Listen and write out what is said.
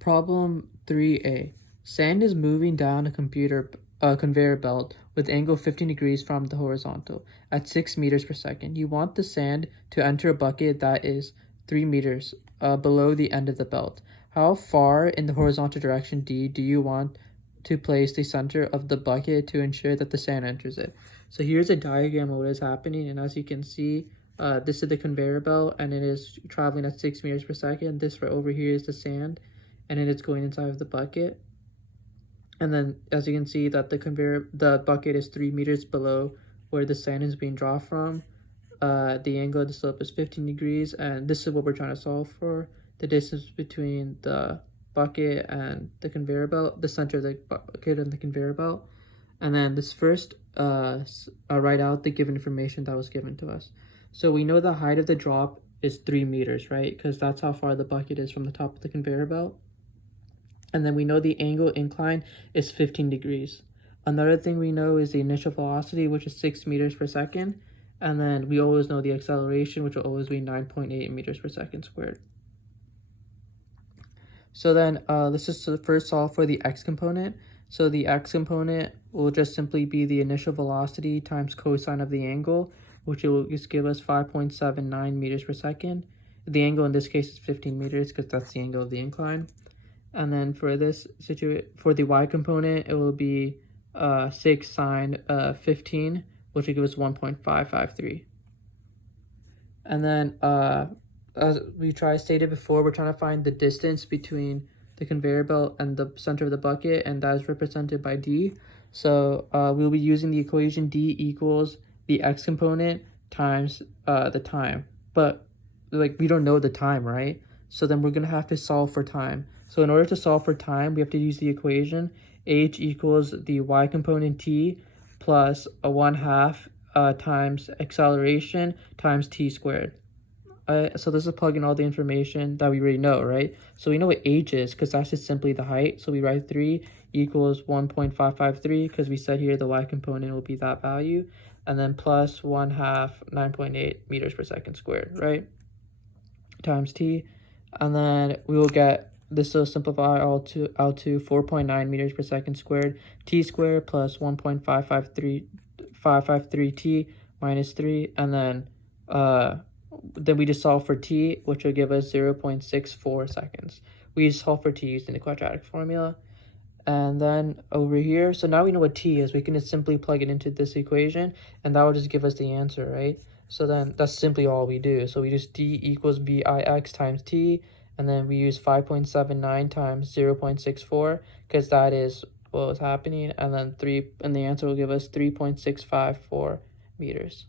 Problem 3a. Sand is moving down a conveyor belt with angle 15 degrees from the horizontal at 6 meters per second. You want the sand to enter a bucket that is 3 meters below the end of the belt. How far in the horizontal direction D do you want to place the center of the bucket to ensure that the sand enters it? So here's a diagram of what is happening, and as you can see, this is the conveyor belt, and it is traveling at 6 meters per second. This right over here is the sand, and then it's going inside of the bucket. And then as you can see that the bucket is 3 meters below where the sand is being drawn from. The angle of the slope is 15 degrees, and this is what we're trying to solve for. The distance between the bucket and the conveyor belt, the center of the bucket and the conveyor belt. And then this first, write out the given information that was given to us. So we know the height of the drop is 3 meters, right? Because that's how far the bucket is from the top of the conveyor belt. And then we know the angle incline is 15 degrees. Another thing we know is the initial velocity, which is 6 meters per second. And then we always know the acceleration, which will always be 9.8 meters per second squared. So then let's just first solve for the x component. So the x component will just simply be the initial velocity times cosine of the angle, which will just give us 5.79 meters per second. The angle in this case is 15 meters because that's the angle of the incline. And then for this for the y component, it will be 6 sine 15, which will give us 1.553. And then as we stated before, we're trying to find the distance between the conveyor belt and the center of the bucket, and that is represented by D. So we'll be using the equation D equals the x component times the time. But like we don't know the time, right? So then we're going to have to solve for time. So in order to solve for time, we have to use the equation h equals the y component t plus a 1/2 times acceleration times t squared. So this is plugging all the information that we already know, right? So we know what h is because that's just simply the height. So we write 3 equals 1.553 because we said here the y component will be that value. And then plus 1/2 9.8 meters per second squared, right? Times t. And then we will get, this will simplify out to 4.9 meters per second squared, t squared plus 1.553 t minus 3, and then we just solve for t, which will give us 0.64 seconds. We just solve for t using the quadratic formula. And then over here, so now we know what t is. We can just simply plug it into this equation, and that will just give us the answer, right? So then that's simply all we do. So we just d equals bix times t, and then we use 5.79 times 0.64 because that is what was happening, and then the answer will give us 3.654 meters.